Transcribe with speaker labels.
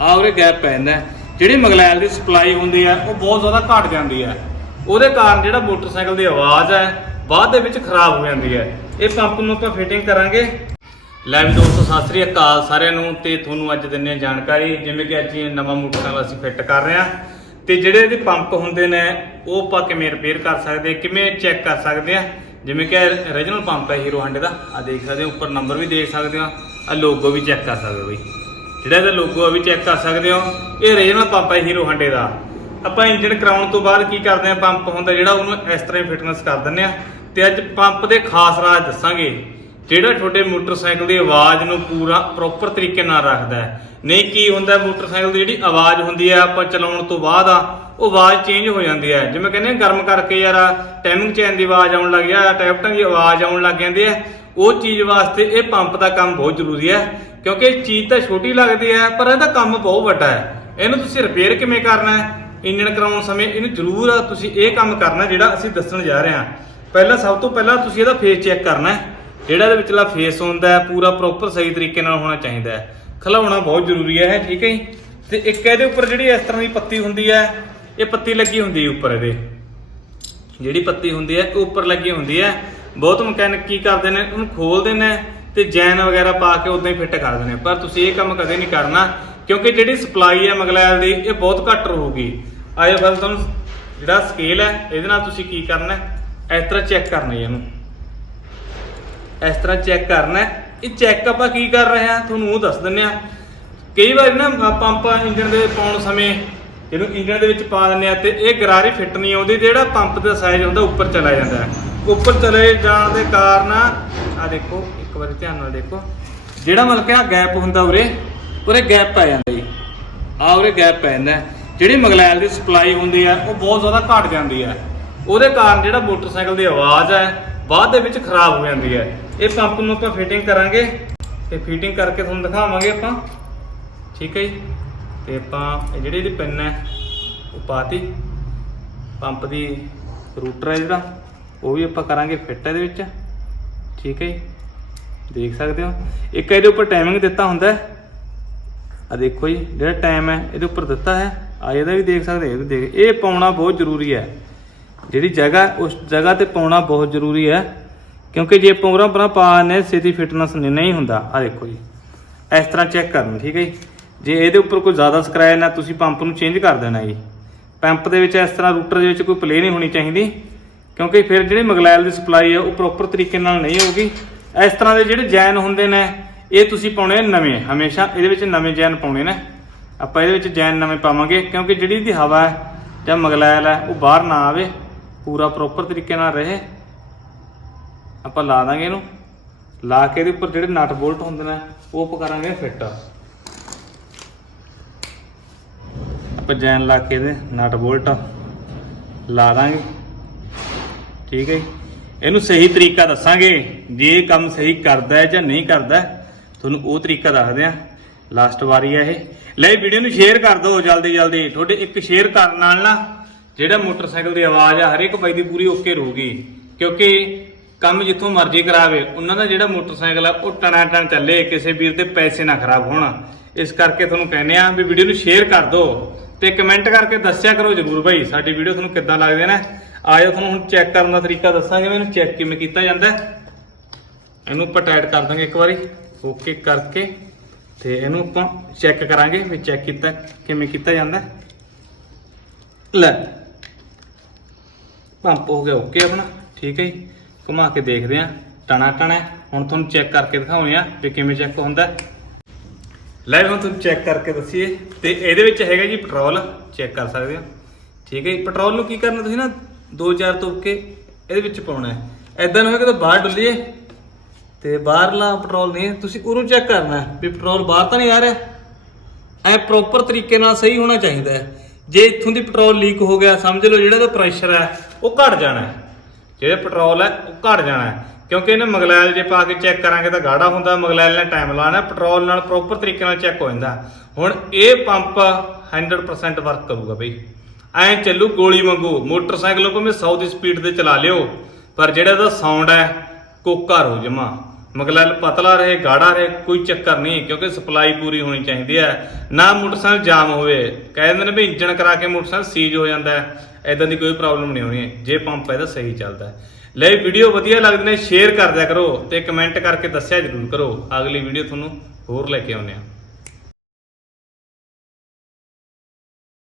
Speaker 1: ਆ ਉਹਦੇ ਗੈਪ ਪੈ ਜਾਂਦਾ ਜਿਹੜੀ ਮਗਲੈਲ ਦੀ ਸਪਲਾਈ ਹੁੰਦੀ ਹੈ, ਉਹ ਬਹੁਤ ਜ਼ਿਆਦਾ ਘਟ ਜਾਂਦੀ ਹੈ। ਉਹਦੇ ਕਾਰਨ ਜਿਹੜਾ ਮੋਟਰਸਾਈਕਲ ਦੀ ਆਵਾਜ਼ ਹੈ, ਬਾਅਦ ਦੇ ਵਿੱਚ ਖਰਾਬ ਹੋ ਜਾਂਦੀ ਹੈ। ਇਹ ਪੰਪ ਨੂੰ ਆਪਾਂ ਫਿਟਿੰਗ ਕਰਾਂਗੇ। ਲੈ ਵੀ ਦੋਸਤੋ, ਸਤਿ ਸ੍ਰੀ ਅਕਾਲ ਸਾਰਿਆਂ ਨੂੰ ਤੇ ਤੁਹਾਨੂੰ ਅੱਜ ਦਿੰਨੇ ਆ ਜਾਣਕਾਰੀ, ਜਿਵੇਂ ਕਿ ਅੱਜ ਇਹ ਨਵਾਂ ਮੋਟਰਸਾਈਕਲ ਅਸੀਂ ਫਿੱਟ ਕਰ ਰਹੇ ਹਾਂ। ਤੇ ਜਿਹੜੇ ਇਹਦੇ ਪੰਪ ਹੁੰਦੇ ਨੇ, ਉਹ ਆਪਾਂ ਕਿਵੇਂ ਰਿਪੇਅਰ ਕਰ ਸਕਦੇ, ਕਿਵੇਂ ਚੈੱਕ ਕਰ ਸਕਦੇ ਆ ਜਿਵੇਂ ਕਿ ਰੀਜਨਲ ਪੰਪ ਹੈ ਹੀਰੋ ਹਾਂਡੇ ਦਾ ਆ ਦੇਖ ਸਕਦੇ ਹੋ, ਉੱਪਰ ਨੰਬਰ ਵੀ ਦੇਖ ਸਕਦੇ ਹੋ। ਆ ਲੋਗੋ ਵੀ ਚੈੱਕ ਕਰ ਸਕਦੇ ਹੋ ਬਈ। ਜਿਹੜਾ ਇਹਦਾ ਲੋਗੋ ਆ ਵੀ ਚੈੱਕ ਕਰ ਸਕਦੇ ਹੋ। ਇਹ ਰੀਜਨਲ ਪੰਪ ਹੈ ਹੀਰੋ ਹਾਂਡੇ ਦਾ। ਆਪਾਂ ਇੰਜਨ ਕਰਾਉਣ ਤੋਂ ਬਾਅਦ ਕੀ ਕਰਦੇ ਆ ਪੰਪ ਹੁੰਦਾ ਜਿਹੜਾ ਉਹਨੂੰ ਇਸ ਤਰ੍ਹਾਂ ਹੀ ਫਿਟਨੈਸ ਕਰ ਦਿੰਦੇ ਆ। ਤੇ ਅੱਜ ਪੰਪ ਦੇ ਖਾਸ ਰਾਜ ਦੱਸਾਂਗੇ। ਜਿਹੜਾ ਤੁਹਾਡੇ ਮੋਟਰਸਾਈਕਲ ਦੀ ਆਵਾਜ਼ ਨੂੰ ਪੂਰਾ ਪ੍ਰੋਪਰ ਤਰੀਕੇ ਨਾਲ ਰੱਖਦਾ ਹੈ। ਨਹੀਂ ਕੀ ਹੁੰਦਾ, ਮੋਟਰਸਾਈਕਲ ਦੀ ਜਿਹੜੀ ਆਵਾਜ਼ ਹੁੰਦੀ ਹੈ ਆਪਾਂ ਚਲਾਉਣ ਤੋਂ ਬਾਅਦ ਆ, ਉਹ ਆਵਾਜ਼ ਚੇਂਜ ਹੋ ਜਾਂਦੀ ਹੈ। ਜਿਵੇਂ ਕਹਿੰਦੇ ਗਰਮ ਕਰਕੇ ਯਾਰ ਟਾਈਮਿੰਗ ਚੈਨ ਦੀ ਆਵਾਜ਼ ਆਉਣ ਲੱਗ ਗਿਆ ਟੈਪਟਾਂ ਦੀ ਆਵਾਜ਼ ਆਉਣ ਲੱਗ ਜਾਂਦੀ ਹੈ। ਉਹ ਚੀਜ਼ ਵਾਸਤੇ ਇਹ ਪੰਪ ਦਾ ਕੰਮ ਬਹੁਤ ਜ਼ਰੂਰੀ ਹੈ, ਕਿਉਂਕਿ ਇਹ ਚੀਜ਼ ਤਾਂ ਛੋਟੀ ਲੱਗਦੀ ਹੈ, ਪਰ ਇਹਦਾ ਕੰਮ ਬਹੁਤ ਵੱਡਾ ਹੈ। ਇਹਨੂੰ ਤੁਸੀਂ ਰਿਪੇਅਰ ਕਿਵੇਂ ਕਰਨਾ ਹੈ? ਇੰਜਨ ਕਰਾਉਣ ਸਮੇਂ ਇਹਨੂੰ ਜ਼ਰੂਰ ਤੁਸੀਂ ਇਹ ਕੰਮ ਕਰਨਾ ਜਿਹੜਾ ਅਸੀਂ ਦੱਸਣ ਜਾ ਰਹੇ ਹਾਂ। ਪਹਿਲਾਂ ਸਭ ਤੋਂ ਪਹਿਲਾਂ ਤੁਸੀਂ ਇਹਦਾ ਫੇਸ ਚੈੱਕ ਕਰਨਾ ਹੈ। ਜਿਹੜਾ ਇਹਦੇ ਵਿਚਲਾ ਫੇਸ ਹੁੰਦਾ ਹੈ, ਪੂਰਾ ਪ੍ਰੋਪਰ ਸਹੀ ਤਰੀਕੇ ਨਾਲ ਹੋਣਾ ਚਾਹੀਦਾ ਹੈ। ਖਲਾਉਣਾ ਬਹੁਤ ਜ਼ਰੂਰੀ ਹੈ ਠੀਕ ਹੈ ਜੀ? ਤੇ ਇੱਕ ਇਹਦੇ ਉੱਪਰ ਜਿਹੜੀ ਇਸ ਤਰ੍ਹਾਂ ਦੀ ਪੱਤੀ ਹੁੰਦੀ ਹੈ, ਇਹ ਪੱਤੀ ਲੱਗੀ ਹੁੰਦੀ ਹੈ ਉੱਪਰ ਇਹਦੇ। ਜਿਹੜੀ ਪੱਤੀ ਹੁੰਦੀ ਹੈ, ਉਹ ਉੱਪਰ ਲੱਗੀ ਹੁੰਦੀ ਹੈ। ਬਹੁਤ ਮਕੈਨਿਕ ਕੀ ਕਰਦੇ ਨੇ, ਉਹਨੂੰ ਖੋਲਦੇ ਨੇ ਤੇ ਜੈਨ ਵਗੈਰਾ ਪਾ ਕੇ ਉਦਾਂ ਹੀ ਫਿੱਟ ਕਰਦੇ ਨੇ। ਪਰ ਤੁਸੀਂ ਇਹ ਕੰਮ ਕਦੇ ਨਹੀਂ ਕਰਨਾ, ਕਿਉਂਕਿ ਜਿਹੜੀ ਸਪਲਾਈ ਹੈ ਮਗਲੈਲ ਦੀ, ਇਹ ਬਹੁਤ ਘੱਟ ਰਹੂਗੀ। ਆਏ ਬਸ ਤੁਹਾਨੂੰ ਜਿਹੜਾ ਸਕੇਲ ਹੈ, ਇਹਦੇ ਨਾਲ ਤੁਸੀਂ ਕੀ ਕਰਨਾ ਇਸ ਤਰ੍ਹਾਂ ਚੈੱਕ ਕਰਨਾ ਹੈ ਇਹਨੂੰ। ਇਸ ਤਰ੍ਹਾਂ ਚੈੱਕ ਕਰਨਾ ਇਹ ਚੈੱਕ ਆਪਾਂ ਕੀ ਕਰ ਰਹੇ ਹਾਂ? ਤੁਹਾਨੂੰ ਉਹ ਦੱਸ ਦਿੰਨੇ ਆ ਕਈ ਵਾਰ ਨਾ ਪੰਪ ਇੰਜਨ ਦੇ ਪਾਉਣ ਸਮੇਂ ਇਹਨੂੰ ਇੰਜਨ ਦੇ ਵਿੱਚ ਪਾ ਦਿੰਨੇ ਆ ਤੇ ਇਹ ਗਰਾਰੀ ਫਿੱਟ ਨਹੀਂ ਆਉਂਦੀ ਤੇ ਜਿਹੜਾ ਪੰਪ ਦਾ ਸਾਈਜ਼ ਹੁੰਦਾ ਉੱਪਰ ਚਲਾ ਜਾਂਦਾ ਹੈ। ਉੱਪਰ ਚਲੇ ਜਾਣ ਦੇ ਕਾਰਨ ਆ ਦੇਖੋ, ਇੱਕ ਵਾਰੀ ਧਿਆਨ ਨਾਲ ਦੇਖੋ। ਜਿਹੜਾ ਮਤਲਬ ਕਿ ਆ ਗੈਪ ਹੁੰਦਾ ਉਰੇ ਉਰੇ ਗੈਪ ਪੈ ਜਾਂਦਾ ਜੀ। ਆ ਉਰੇ ਗੈਪ ਪੈ ਜਾਂਦਾ। ਜਿਹੜੀ ਮਗਲੈਲ ਦੀ ਸਪਲਾਈ ਹੁੰਦੀ ਹੈ ਉਹ ਬਹੁਤ ਜ਼ਿਆਦਾ ਘਟ ਜਾਂਦੀ ਹੈ ਉਹਦੇ ਕਾਰਨ ਜਿਹੜਾ ਮੋਟਰਸਾਈਕਲ ਦੀ ਆਵਾਜ਼ ਹੈ ਬਾਅਦ ਦੇ ਵਿੱਚ ਖਰਾਬ ਹੋ ਜਾਂਦੀ ਹੈ ਇਹ ਪੰਪ ਨੂੰ ਆਪਾਂ ਫਿਟਿੰਗ ਕਰਾਂਗੇ ਤੇ ਫਿਟਿੰਗ ਕਰਕੇ ਤੁਹਾਨੂੰ ਦਿਖਾਵਾਂਗੇ ਆਪਾਂ। ਠੀਕ ਹੈ ਜੀ? ਤੇ ਆਪਾਂ ਇਹ ਜਿਹੜੀ ਇਹਦੀ ਪਿੰਨ ਹੈ, ਉਹ ਪਾਤੀ ਪੰਪ ਦੀ ਰੂਟਰ ਹੈ ਜਿਹੜਾ। ਉਹ ਵੀ ਆਪਾਂ ਕਰਾਂਗੇ ਫਿੱਟ ਇਹਦੇ ਵਿੱਚ। ਠੀਕ ਹੈ ਜੀ। ਦੇਖ ਸਕਦੇ ਹੋ। ਇੱਕ ਇਹਦੇ ਉੱਪਰ ਟਾਈਮਿੰਗ ਦਿੱਤਾ ਹੁੰਦਾ ਹੈ। ਆ ਦੇਖੋ ਜੀ, ਜਿਹੜਾ ਟਾਈਮ ਹੈ, ਇਹਦੇ ਉੱਪਰ ਦਿੱਤਾ ਹੈ। ਆ ਇਹਦਾ ਵੀ ਦੇਖ ਸਕਦੇ ਇਹ ਦੇਖ ਇਹ ਪਾਉਣਾ ਬਹੁਤ ਜ਼ਰੂਰੀ ਹੈ। ਜਿਹੜੀ ਜਗ੍ਹਾ, ਉਸ ਜਗ੍ਹਾ ਤੇ ਪਾਉਣਾ ਬਹੁਤ ਜ਼ਰੂਰੀ ਹੈ। ਕਿਉਂਕਿ ਜੇ ਪ੍ਰੋਗਰਾਮ ਪਰਾਂ ਪਾ ਨੇ ਸਿੱਧੀ ਫਿਟਨੈਸ ਨਹੀਂ ਹੁੰਦਾ। ਆ ਦੇਖੋ ਜੀ। ਇਸ ਤਰ੍ਹਾਂ ਚੈੱਕ ਕਰਨਾ, ਠੀਕ ਹੈ ਜੀ। ਜੇ ਇਹਦੇ ਉੱਪਰ ਕੋਈ ਜ਼ਿਆਦਾ ਸਕ੍ਰੈਚ ਨਾ ਤੁਸੀਂ ਪੰਪ ਨੂੰ ਚੇਂਜ ਕਰ ਦੇਣਾ ਜੀ। ਪੰਪ ਦੇ ਵਿੱਚ ਇਸ ਤਰ੍ਹਾਂ ਰੂਟਰ ਦੇ ਵਿੱਚ ਕੋਈ ਪਲੇ ਨਹੀਂ ਹੋਣੀ ਚਾਹੀਦੀ। ਕਿਉਂਕਿ ਫਿਰ ਜਿਹੜੀ ਮਗਲੈਲ ਦੀ ਸਪਲਾਈ ਆ, ਉਹ ਪ੍ਰੋਪਰ ਤਰੀਕੇ ਨਾਲ ਨਹੀਂ ਹੋਊਗੀ। ਇਸ ਤਰ੍ਹਾਂ ਦੇ ਜਿਹੜੇ ਜੈਨ ਹੁੰਦੇ ਨੇ, ਇਹ ਤੁਸੀਂ ਪਾਉਣੇ ਨਵੇਂ, ਹਮੇਸ਼ਾ ਇਹਦੇ ਵਿੱਚ ਨਵੇਂ ਜੈਨ ਪਾਉਣੇ ਨੇ। ਆਪਾਂ ਇਹਦੇ ਵਿੱਚ ਜੈਨ ਨਵੇਂ ਪਾਵਾਂਗੇ, ਕਿਉਂਕਿ ਜਿਹੜੀ ਇਹਦੀ ਹਵਾ ਹੈ ਜਾਂ ਮਗਲੈਲ ਹੈ, ਉਹ ਬਾਹਰ ਨਾ ਆਵੇ, ਪੂਰਾ ਪ੍ਰੋਪਰ ਤਰੀਕੇ ਨਾਲ ਰਹੇ। ਆਪਾਂ ਲਾ ਦਾਂਗੇ ਇਹਨੂੰ। ਲਾ ਕੇ ਇਹਦੇ ਉੱਪਰ ਜਿਹੜੇ ਨਟ ਬੋਲਟ ਹੁੰਦੇ ਨੇ, ਉਹ ਆਪਾਂ ਕਰਾਂਗੇ ਫਿੱਟ। ਆਪਾਂ ਜੈਨ ਲਾ ਕੇ ਇਹਦੇ ਨਟ ਬੋਲਟ ਲਾ ਦਾਂਗੇ। ਠੀਕ ਹੈ ਜੀ। ਇਹਨੂੰ ਸਹੀ ਤਰੀਕਾ ਦੱਸਾਂਗੇ, ਜੇ ਇਹ ਕੰਮ ਸਹੀ ਕਰਦਾ ਹੈ ਜਾਂ ਨਹੀਂ ਕਰਦਾ ਤੁਹਾਨੂੰ ਉਹ ਤਰੀਕਾ ਦੱਸਦੇ ਆ ਲਾਸਟ ਵਾਰੀ ਆ ਇਹ। ਲੈ ਵੀਡੀਓ ਨੂੰ ਸ਼ੇਅਰ ਕਰ ਦਿਓ ਜਲਦੀ ਜਲਦੀ। ਤੁਹਾਡੇ ਇੱਕ ਸ਼ੇਅਰ ਕਰਨ ਨਾਲ ਨਾ ਜਿਹੜਾ ਮੋਟਰਸਾਈਕਲ ਦੀ ਆਵਾਜ਼ ਆ, ਹਰੇਕ ਬਾਈ ਦੀ ਪੂਰੀ ਓਕੇ ਰਹੂਗੀ। ਕਿਉਂਕਿ ਕੰਮ ਜਿੱਥੋਂ ਮਰਜ਼ੀ ਕਰਾਵੇ, ਉਹਨਾਂ ਦਾ ਜਿਹੜਾ ਮੋਟਰਸਾਈਕਲ ਆ, ਉਹ ਟਣਾ ਟਣ ਚੱਲੇ, ਕਿਸੇ ਵੀਰ ਦੇ ਪੈਸੇ ਨਾ ਖਰਾਬ ਹੋਣ। ਇਸ ਕਰਕੇ ਤੁਹਾਨੂੰ ਕਹਿੰਦੇ ਆ ਵੀ ਵੀਡੀਓ ਨੂੰ ਸ਼ੇਅਰ ਕਰ ਦਿਓ। ਤੇ ਕਮੈਂਟ ਕਰਕੇ ਦੱਸਿਆ ਕਰੋ ਜਰੂਰ ਭਾਈ ਸਾਡੀ ਵੀਡੀਓ ਤੁਹਾਨੂੰ ਕਿੱਦਾਂ ਲੱਗਦੀ ਹੈ ਨਾ? ਆਇਓ ਤੁਹਾਨੂੰ ਹੁਣ ਚੈੱਕ ਕਰਨ ਦਾ ਤਰੀਕਾ ਦੱਸਾਂਗੇ, ਮੈਨੂੰ ਚੈੱਕ ਕਿਵੇਂ ਕੀਤਾ ਜਾਂਦਾ ਇਹਨੂੰ ਆਪਾਂ ਟਾਈਟ ਕਰ ਦਾਂਗੇ ਇੱਕ ਵਾਰੀ। ਓਕੇ ਕਰਕੇ ਤੇ ਇਹਨੂੰ ਆਪਾਂ ਚੈੱਕ ਕਰਾਂਗੇ ਵੀ ਚੈੱਕ ਕੀਤਾ, ਕਿਵੇਂ ਕੀਤਾ ਜਾਂਦਾ ਲੈ। ਪੰਪ ਹੋ ਗਿਆ ਓਕੇ ਆਪਣਾ, ਠੀਕ ਹੈ ਜੀ। ਘੁਮਾ ਕੇ ਦੇਖਦੇ ਆ ਟਣਾ ਟਣਾ ਹੁਣ ਤੁਹਾਨੂੰ ਚੈੱਕ ਕਰਕੇ ਦਿਖਾਉਂਦੇ ਆ ਵੀ ਕਿਵੇਂ ਚੈੱਕ ਹੁੰਦਾ ਲੈ ਹੁਣ ਤੁਹਾਨੂੰ ਚੈੱਕ ਕਰਕੇ ਦੱਸੀਏ। ਤੇ ਇਹਦੇ ਵਿੱਚ ਹੈਗਾ ਜੀ ਪੈਟਰੋਲ ਚੈੱਕ ਕਰ ਸਕਦੇ ਹੋ। ਠੀਕ ਹੈ ਜੀ ਪੈਟਰੋਲ ਨੂੰ ਕੀ ਕਰਨਾ ਤੁਸੀਂ ਨਾ 2000 ਤੋਂ ਕੇ ਇਹਦੇ ਵਿੱਚ ਪਾਉਣਾ ਹੈ। ਐਦਾਂ ਨਾ ਹੋਵੇ ਕਿ ਬਾਹਰ ਡੁੱਲੀਏ ਤੇ ਬਾਹਰਲਾ ਪੈਟਰੋਲ ਨਹੀਂ ਤੁਸੀਂ ਉਹਨੂੰ ਚੈੱਕ ਕਰਨਾ ਵੀ ਪੈਟਰੋਲ ਬਾਹਰ ਤਾਂ ਨਹੀਂ ਆ ਰਿਹਾ। ਐ ਪ੍ਰੋਪਰ ਤਰੀਕੇ ਨਾਲ ਸਹੀ ਹੋਣਾ ਚਾਹੀਦਾ ਹੈ। ਜੇ ਇੱਥੋਂ ਦੀ ਪੈਟਰੋਲ ਲੀਕ ਹੋ ਗਿਆ, ਸਮਝ ਲਓ ਜਿਹੜਾ ਦਾ ਪ੍ਰੈਸ਼ਰ ਹੈ, ਉਹ ਘਟ ਜਾਣਾ ਹੈ। ਜਿਹੜਾ ਪੈਟਰੋਲ ਹੈ, ਉਹ ਘਟ ਜਾਣਾ ਹੈ। ਕਿਉਂਕਿ ਇਹਨੇ ਮਗਲੈਲ ਜੇ ਪਾ ਕੇ ਚੈੱਕ ਕਰਾਂਗੇ ਤਾਂ ਗਾੜਾ ਹੁੰਦਾ, ਮਗਲੈਲ ਨੇ ਟਾਈਮ ਲਾਣਾ ਪੈਟਰੋਲ ਨਾਲ ਪ੍ਰੋਪਰ ਤਰੀਕੇ ਨਾਲ ਚੈੱਕ ਹੋ ਜਾਂਦਾ। ਹੁਣ ਇਹ ਪੰਪ 100% ਵਰਕ ਕਰੂਗਾ ਬਈ। ਐਂ ਚੱਲੂ ਗੋਲੀ ਵਾਂਗੂ, ਮੋਟਰਸਾਈਕਲ ਭਾਵੇਂ 100 ਦੀ ਸਪੀਡ ਤੇ ਚਲਾ ਲਿਓ, ਪਰ ਜਿਹੜਾ ਇਹਦਾ ਸਾਊਂਡ ਹੈ, ਕੋਕਾ ਰੋ ਜਮਾ। ਮਗਲੈਲ ਪਤਲਾ ਰਹੇ, ਗਾੜਾ ਰਹੇ, ਕੋਈ ਚੱਕਰ ਨਹੀਂ, ਕਿਉਂਕਿ ਸਪਲਾਈ ਪੂਰੀ ਹੋਣੀ ਚਾਹੀਦੀ ਹੈ। ਨਾ ਮੋਟਰਸਾਈਕਲ ਜਾਮ ਹੋਵੇ, ਕਹਿ ਦਿੰਦੇ ਨੇ ਵੀ ਇੰਜਣ ਕਰਾ ਕੇ ਮੋਟਰਸਾਈਕਲ ਸੀਜ ਹੋ ਜਾਂਦਾ ਹੈ। ਐਦਾਂ ਦੀ ਕੋਈ ਪ੍ਰੋਬਲਮ ਨਹੀਂ ਹੋਣੀ। ਜੇ ਪੰਪ ਇਹਦਾ ਸਹੀ ਚੱਲਦਾ ਹੈ। ਲੈ ਵੀਡੀਓ ਵਧੀਆ ਲੱਗਦੀ ਨੇ ਸ਼ੇਅਰ ਕਰ ਦਿਆ ਕਰੋ ਤੇ ਕਮੈਂਟ ਕਰਕੇ ਦੱਸਿਆ ਜ਼ਰੂਰ ਕਰੋ। ਅਗਲੀ ਵੀਡੀਓ ਤੁਹਾਨੂੰ ਹੋਰ ਲੈ ਕੇ ਆਉਂਦੇ ਹਾਂ।